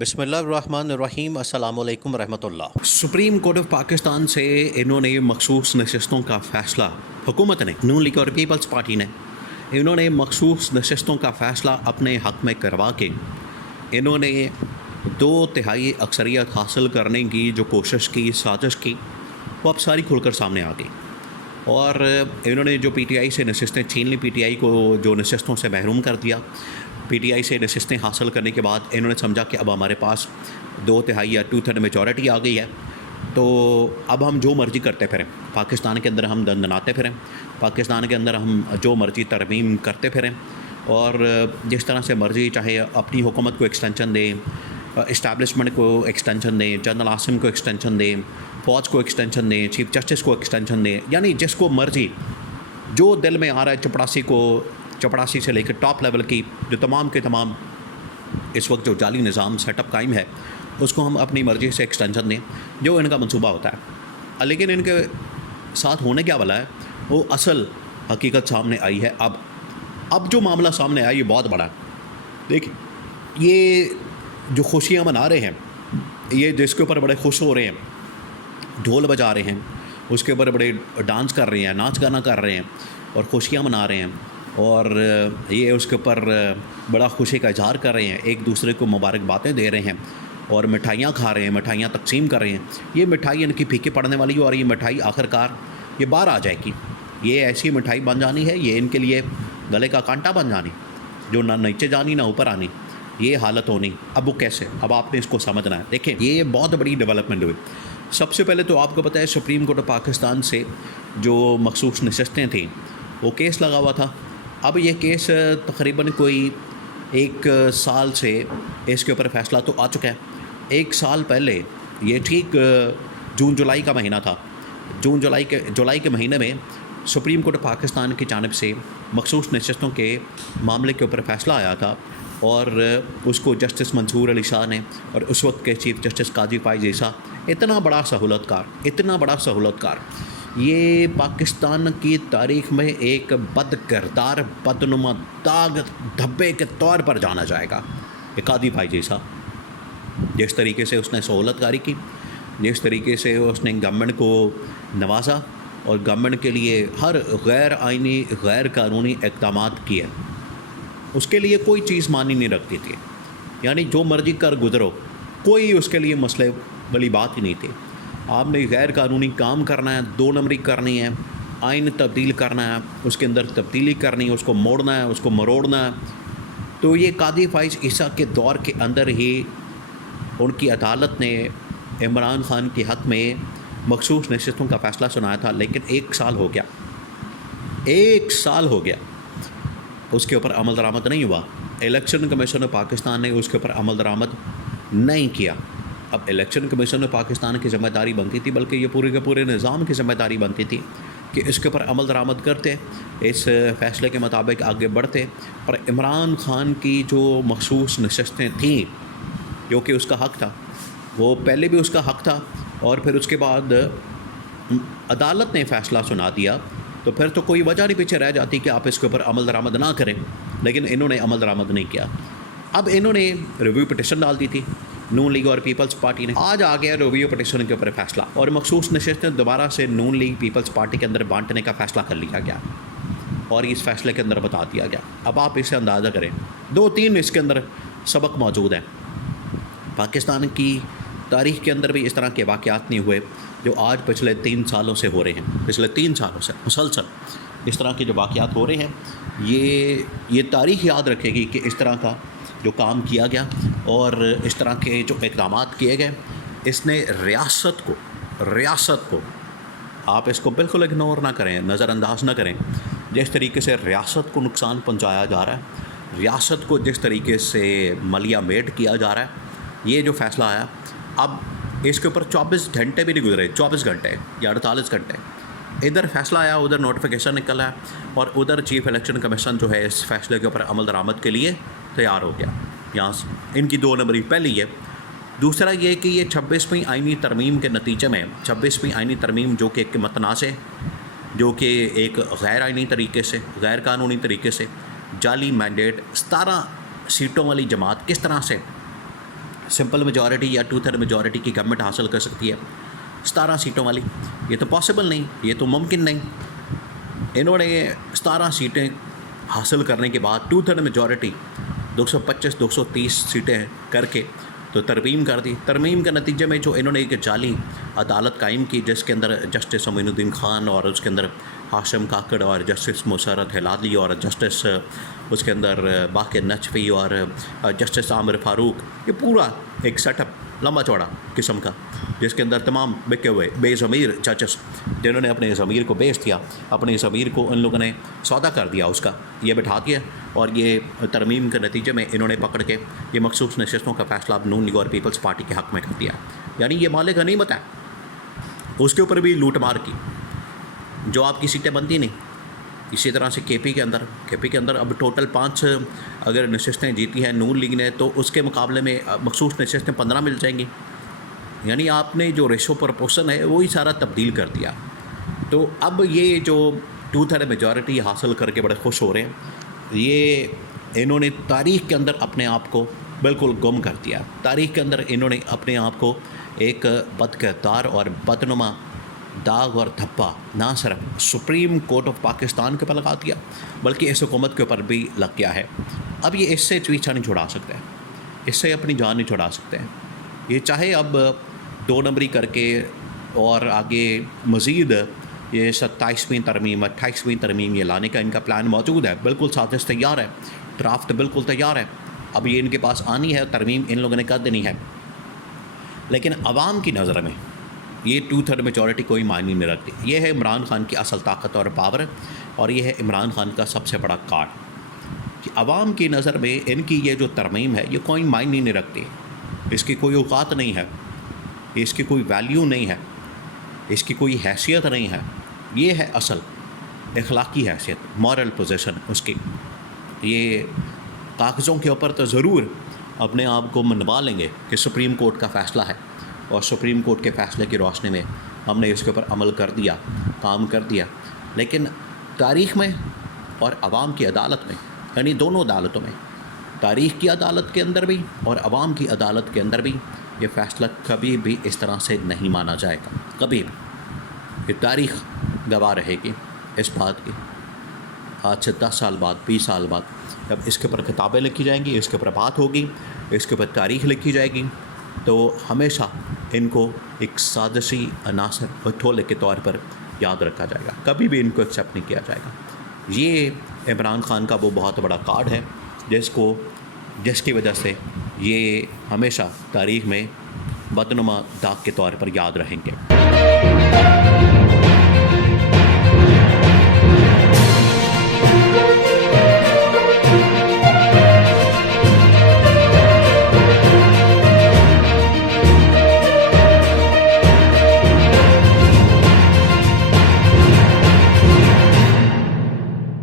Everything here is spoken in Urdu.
بسم اللہ الرحمن الرحیم، السلام علیکم ورحمۃ اللہ۔ سپریم کورٹ آف پاکستان سے انہوں نے مخصوص نشستوں کا فیصلہ، حکومت نے، نون لیگ اور پیپلز پارٹی نے انہوں نے مخصوص نشستوں کا فیصلہ اپنے حق میں کروا کے انہوں نے 2/3 اکثریت حاصل کرنے کی جو کوشش کی، سازش کی، وہ اب ساری کھل کر سامنے آ گئی۔ اور انہوں نے جو پی ٹی آئی سے نشستیں چھین لی، پی ٹی آئی کو جو نشستوں سے محروم کر دیا، پی ٹی آئی سے نشستیں حاصل کرنے کے بعد انہوں نے سمجھا کہ اب ہمارے پاس 2/3 یا 2/3 میجورٹی آ گئی ہے، تو اب ہم جو مرضی کرتے پھریں، پاکستان کے اندر ہم دندناتے پھریں، پاکستان کے اندر ہم جو مرضی ترمیم کرتے پھریں، اور جس طرح سے مرضی چاہے اپنی حکومت کو ایکسٹینشن دیں، اسٹیبلشمنٹ کو ایکسٹینشن دیں، جنرل عاصم کو ایکسٹینشن دیں، فوج کو ایکسٹینشن دیں، چیف جسٹس کو ایکسٹینشن دیں، یعنی جس کو مرضی جو دل میں آ رہا ہے، چپڑاسی سے لے کے ٹاپ لیول کی جو تمام کے تمام اس وقت جو جعلی نظام سیٹ اپ قائم ہے، اس کو ہم اپنی مرضی سے ایکسٹینشن دیں، جو ان کا منصوبہ ہوتا ہے۔ لیکن ان کے ساتھ ہونے کیا والا ہے، وہ اصل حقیقت سامنے آئی ہے۔ اب جو معاملہ سامنے آیا یہ بہت بڑا ہے۔ دیکھیں، یہ جو خوشیاں منا رہے ہیں، یہ جس کے اوپر بڑے خوش ہو رہے ہیں، ڈھول بجا رہے ہیں، اس کے اوپر بڑے ڈانس کر رہے ہیں، ناچ گانا کر رہے ہیں اور خوشیاں منا رہے ہیں، اور یہ اس کے اوپر بڑا خوشی کا اظہار کر رہے ہیں، ایک دوسرے کو مبارکبادیں دے رہے ہیں اور مٹھائیاں کھا رہے ہیں، مٹھائیاں تقسیم کر رہے ہیں۔ یہ مٹھائی ان کی پھیکی پڑنے والی ہے، اور یہ مٹھائی آخرکار یہ باہر آ جائے گی۔ یہ ایسی مٹھائی بن جانی ہے، یہ ان کے لیے گلے کا کانٹا بن جانی، جو نہ نیچے جانی نہ اوپر آنی، یہ حالت ہونی۔ اب وہ کیسے، اب آپ نے اس کو سمجھنا ہے۔ دیکھیں، یہ بہت بڑی ڈیولپمنٹ ہوئی۔ سب سے پہلے تو آپ کو پتہ ہے، سپریم کورٹ آف پاکستان سے جو مخصوص نشستیں تھیں، وہ کیس لگا ہوا تھا۔ اب یہ کیس تقریباً کوئی 1 سال سے اس کے اوپر فیصلہ تو آ چکا ہے۔ 1 سال پہلے، یہ ٹھیک جون جولائی کا مہینہ تھا، جولائی کے مہینے میں سپریم کورٹ آف پاکستان کی جانب سے مخصوص نشستوں کے معاملے کے اوپر فیصلہ آیا تھا، اور اس کو جسٹس منصور علی شاہ نے اور اس وقت کے چیف جسٹس قاضی فائز عیسیٰ، اتنا بڑا سہولت کار، یہ پاکستان کی تاریخ میں ایک بد کردار، بدنما داغ دھبے کے طور پر جانا جائے گا۔ یہ قاضی فائز عیسیٰ، جس طریقے سے اس نے سہولت کاری کی، جس طریقے سے اس نے گورنمنٹ کو نوازا اور گورنمنٹ کے لیے ہر غیر آئینی، غیر قانونی اقدامات کیے، اس کے لیے کوئی چیز مانی نہیں رکھتی تھی، یعنی جو مرضی کر گزرو، کوئی اس کے لیے مسئلے والی بات ہی نہیں تھی۔ آپ نے غیر قانونی کام کرنا ہے، 2 نمبری کرنی ہے، آئین تبدیل کرنا ہے، اس کے اندر تبدیلی کرنی ہے، اس کو موڑنا ہے، اس کو مروڑنا ہے، تو یہ قاضی فائز عیسیٰ کے دور کے اندر ہی ان کی عدالت نے عمران خان کے حق میں مخصوص نشستوں کا فیصلہ سنایا تھا۔ لیکن 1 سال ہو گیا، اس کے اوپر عمل درآمد نہیں ہوا۔ الیکشن کمیشن آف پاکستان نے اس کے اوپر عمل درآمد نہیں کیا۔ اب الیکشن کمیشن آف پاکستان کی ذمہ داری بنتی تھی، بلکہ یہ پورے کے پورے نظام کی ذمہ داری بنتی تھی کہ اس کے اوپر عمل درآمد کرتے، اس فیصلے کے مطابق آگے بڑھتے، اور عمران خان کی جو مخصوص نشستیں تھیں، جو کہ اس کا حق تھا، وہ پہلے بھی اس کا حق تھا، اور پھر اس کے بعد عدالت نے فیصلہ سنا دیا، تو پھر تو کوئی وجہ نہیں پیچھے رہ جاتی کہ آپ اس کے اوپر عمل درآمد نہ کریں۔ لیکن انہوں نے عمل درآمد نہیں کیا۔ اب انہوں نے ریویو پٹیشن ڈال دی تھی، نون لیگ اور پیپلز پارٹی نے۔ آج آ گیا ریویو پٹیشن کے اوپر فیصلہ، اور مخصوص نشستیں دوبارہ سے نون لیگ پیپلز پارٹی کے اندر بانٹنے کا فیصلہ کر لیا گیا، اور اس فیصلے کے اندر بتا دیا گیا۔ اب آپ اسے اندازہ کریں، 2-3 اس کے اندر سبق موجود ہیں۔ پاکستان کی تاریخ کے اندر بھی اس طرح کے واقعات نہیں ہوئے جو آج پچھلے 3 سالوں سے ہو رہے ہیں۔ پچھلے 3 سالوں سے مسلسل اس طرح کے جو واقعات ہو رہے ہیں، یہ تاریخ یاد رکھے گی کہ اس طرح کا جو کام کیا گیا اور اس طرح کے جو اقدامات کیے گئے، اس نے ریاست کو آپ اس کو بالکل اگنور نہ کریں، نظر انداز نہ کریں۔ جس طریقے سے ریاست کو نقصان پہنچایا جا رہا ہے، ریاست کو جس طریقے سے ملیا میٹ کیا جا رہا ہے، یہ جو فیصلہ آیا، اب اس کے اوپر 24 گھنٹے بھی نہیں گزرے، 24 گھنٹے یا 48 گھنٹے، ادھر فیصلہ آیا، ادھر نوٹیفیکیشن نکلا ہے، اور ادھر چیف الیکشن کمیشن جو ہے اس فیصلے کے اوپر عمل درآمد کے لیے تیار ہو گیا۔ یہاں ان کی 2 نمبری پہلی ہے۔ دوسرا یہ کہ یہ 26ویں آئینی ترمیم کے نتیجے میں، 26ویں آئینی ترمیم جو کہ ایک متنازع، جو کہ ایک غیر آئینی طریقے سے، غیر قانونی طریقے سے جعلی مینڈیٹ 17 سیٹوں والی جماعت کس طرح سے سمپل میجورٹی یا 2/3 میجورٹی کی گورنمنٹ حاصل کر سکتی ہے 17 سیٹوں والی. یہ تو پاسبل نہیں, یہ تو ممکن نہیں. انہوں نے 17 سیٹیں حاصل کرنے کے بعد 2/3 میجورٹی 225-230 سیٹیں کر کے تو ترمیم کر دی. ترمیم کے نتیجے میں جو انہوں نے ایک جعلی عدالت قائم کی جس کے اندر جسٹس امین الدین خان اور اس کے اندر ہاشم کاکڑ اور جسٹس مسرت ہلادی اور جسٹس اس کے اندر باقر نجفی اور جسٹس عامر فاروق, یہ پورا ایک سیٹ اپ لمبا چوڑا قسم کا جس کے اندر تمام بکے ہوئے بے ضمیر ججز جنہوں نے اپنے ضمیر کو بیچ دیا, اپنے ضمیر کو ان لوگوں نے سودا کر دیا اس کا, یہ بٹھا دیا اور یہ ترمیم کے نتیجے میں انہوں نے پکڑ کے یہ مخصوص نشستوں کا فیصلہ اب نون لیگ اور پیپلز پارٹی کے حق میں کر دیا. یعنی یہ مالک غنیمت ہے, اس کے اوپر بھی لوٹ مار کی جو آپ کی سیٹیں بنتی نہیں. اسی طرح سے کے پی کے اندر اب ٹوٹل 5 اگر نشستیں جیتی ہیں نون لیگ نے تو اس کے مقابلے میں مخصوص نشستیں 15 مل جائیں گی. یعنی آپ نے جو ریشو پرپورشن ہے وہی سارا تبدیل کر دیا. تو اب یہ جو 2/3 میجورٹی حاصل کر کے بڑے خوش ہو رہے ہیں, یہ انہوں نے تاریخ کے اندر اپنے آپ کو بالکل گم کر دیا. تاریخ کے اندر انہوں نے اپنے آپ کو ایک بد کردار اور بدنما داغ اور دھبا نہ صرف سپریم کورٹ آف پاکستان کے اوپر لگا دیا بلکہ اس حکومت کے اوپر بھی لگ گیا ہے. اب یہ اس سے پیچھا نہیں چھڑا سکتے ہیں, اس سے اپنی جان نہیں چھڑا سکتے ہیں. یہ چاہے اب 2 نمبری کر کے اور آگے مزید یہ 27ویں ترمیم 28ویں ترمیم یہ لانے کا ان کا پلان موجود ہے, بالکل سازش تیار ہے, ڈرافٹ بالکل تیار ہے. اب یہ ان کے پاس آنی ہے, ترمیم ان لوگوں نے کر دینی ہے. لیکن عوام کی نظر میں یہ 2/3 میجورٹی کوئی معنی نہیں رکھتی. یہ ہے عمران خان کی اصل طاقت اور پاور, اور یہ ہے عمران خان کا سب سے بڑا کارڈ کہ عوام کی نظر میں ان کی یہ جو ترمیم ہے یہ کوئی معنی نہیں رکھتی. اس کی کوئی اوقات نہیں ہے, اس کی کوئی ویلیو نہیں ہے, اس کی کوئی حیثیت نہیں ہے. یہ ہے اصل اخلاقی حیثیت, مورل پوزیشن اس کی. یہ کاغذوں کے اوپر تو ضرور اپنے آپ کو منوا لیں گے کہ سپریم کورٹ کا فیصلہ ہے اور سپریم کورٹ کے فیصلے کی روشنی میں ہم نے اس کے اوپر عمل کر دیا, کام کر دیا. لیکن تاریخ میں اور عوام کی عدالت میں, یعنی دونوں عدالتوں میں, تاریخ کی عدالت کے اندر بھی اور عوام کی عدالت کے اندر بھی یہ فیصلہ کبھی بھی اس طرح سے نہیں مانا جائے گا, کبھی بھی. یہ تاریخ گواہ رہے گی اس بات کی. آج سے 10 سال بعد 20 سال بعد جب اس کے اوپر کتابیں لکھی جائیں گی, اس کے اوپر بات ہوگی, اس کے اوپر تاریخ لکھی جائے گی, تو ہمیشہ ان کو ایک سازشی عناصر بٹھولے کے طور پر یاد رکھا جائے گا, کبھی بھی ان کو ایکسیپٹ نہیں کیا جائے گا. یہ عمران خان کا وہ بہت بڑا کارڈ ہے جس کی وجہ سے یہ ہمیشہ تاریخ میں بدنما داغ کے طور پر یاد رہیں گے.